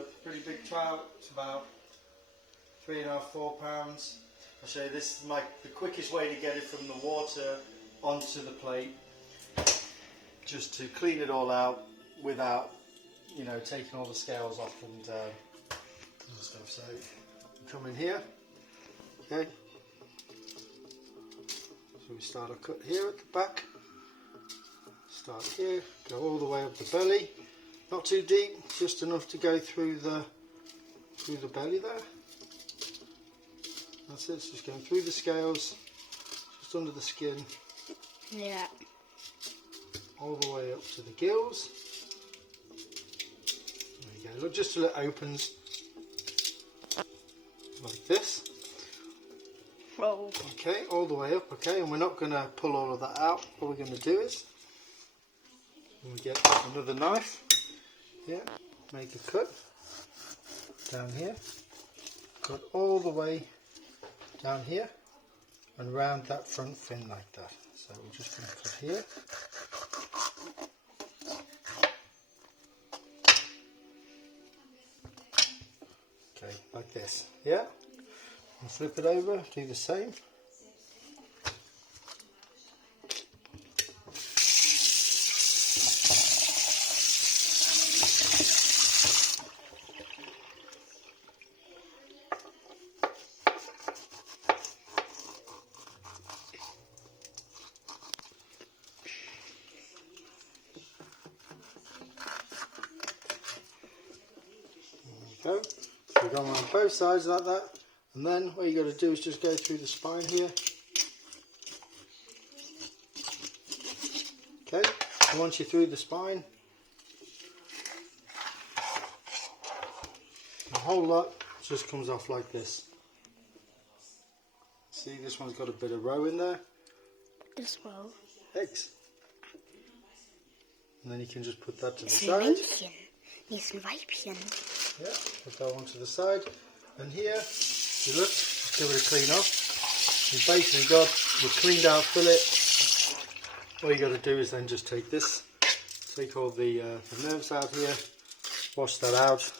a pretty big trout. It's about 3.5, 4 pounds. I'll show you, this is the quickest way to get it from the water onto the plate, just to clean it all out without, you know, taking all the scales off and stuff. So we come in here, okay. So we start a cut here at the back. Start here, go all the way up the belly. Not too deep, just enough to go through the belly there. That's it, it's just going through the scales, just under the skin. Yeah. All the way up to the gills. There you go. Look, just till it opens like this. Whoa. Okay, all the way up. Okay, and we're not going to pull all of that out. What we're going to do is we get another knife. Yeah, make a cut down here. Cut all the way down here and round that front fin like that. So we're just going to cut here. Okay, like this. Yeah. And flip it over, do the same. Go. So we've gone around both sides like that, and then what you got to do is just go through the spine here. Okay, and once you're through the spine, the whole lot just comes off like this. See, this one's got a bit of roe in there. This row. Eggs. And then you can just put that to the side. Männchen. Hier ist ein Weibchen. Yeah, put that one to the side. And here, you look, just give it a clean off. You've basically got your cleaned out fillet. All you got to do is then just take this, take all the nerves out here, wash that out.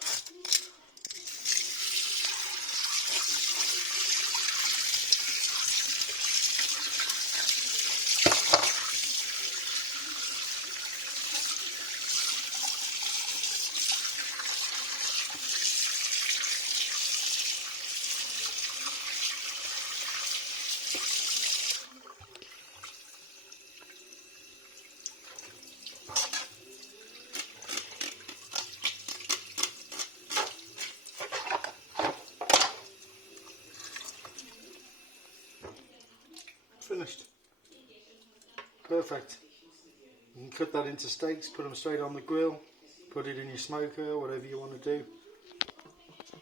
Finished. Perfect. You can cut that into steaks, put them straight on the grill, put it in your smoker, whatever you want to do.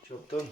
Job done.